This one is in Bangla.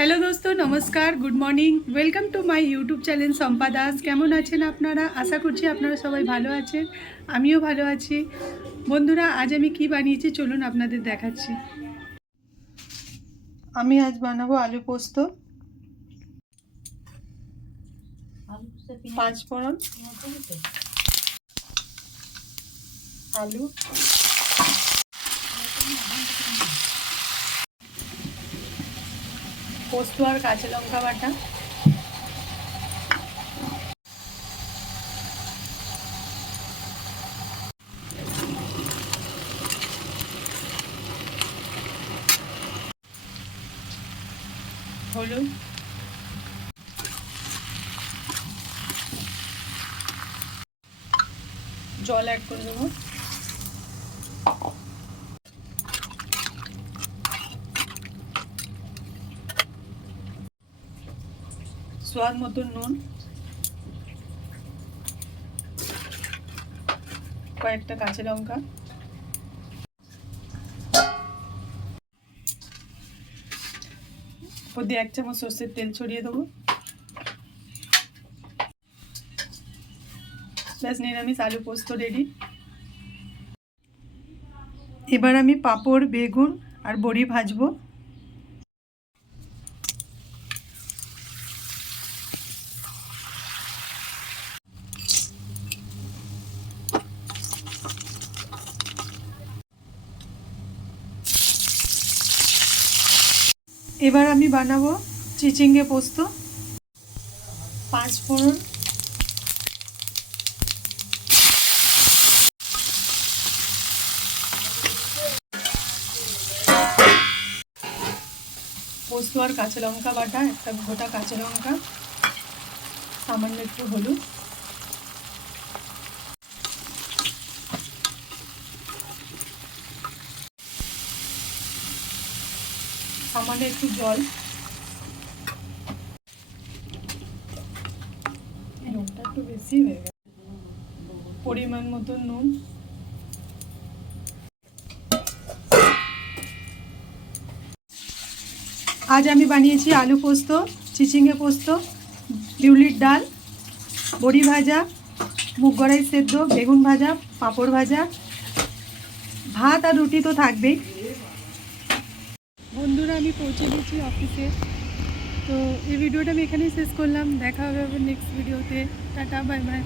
হ্যালো দোস্ত, নমস্কার, good morning, welcome to my YouTube channel Shampa Das. কেমন আছেন আপনারা? আশা করছি আপনারা সবাই ভালো আছেন, আমিও ভালো আছি। বন্ধুরা, আজ আমি কি বানিয়েছি চলুন আপনাদের দেখাচ্ছি। আমি আজ বানাবো আলু পোস্ত, 5 ফোড়ন, আলু, পোস্ত আর কাঁচা লঙ্কা বাটা, হলুদ, জল অ্যাড করে দেবো, স্বাদ মতো নুন, কয়েকটা কাঁচা লঙ্কা, উপর দিয়ে 1 চামচ সর্ষের তেল ছড়িয়ে দেবো। ব্যাস, নিরামিষ আলু পোস্ত রেডি। এবার আমি পাঁপড়, বেগুন আর বড়ি ভাজবো। এবার আমি বানাবো চিচিঙ্গে পোস্ত। 5 ফোড়ন, পোস্ত আর কাঁচা লঙ্কা বাটা, একটা গোটা কাঁচা লঙ্কা, সামান্য একটু হলুদ, সামান্য একটু জল, নুনটা একটু বেশি হয়ে গেছে, পরিমাণ মতো নুন, আজ আমি বানিয়েছি আলু পোস্ত, চিচিঙ্গে পোস্ত, বিউলির ডাল, বড়ি ভাজা, মুগ কড়াই সেদ্ধ, বেগুন ভাজা, পাঁপড় ভাজা, ভাত আর রুটি তো থাকবেই। বন্ধুরা, আমি পৌঁছে গেছি অফিসে। তো এই ভিডিওটা আমি এখানেই শেষ করলাম। দেখা হবে নেক্সট ভিডিওতে। Tata, bye bye.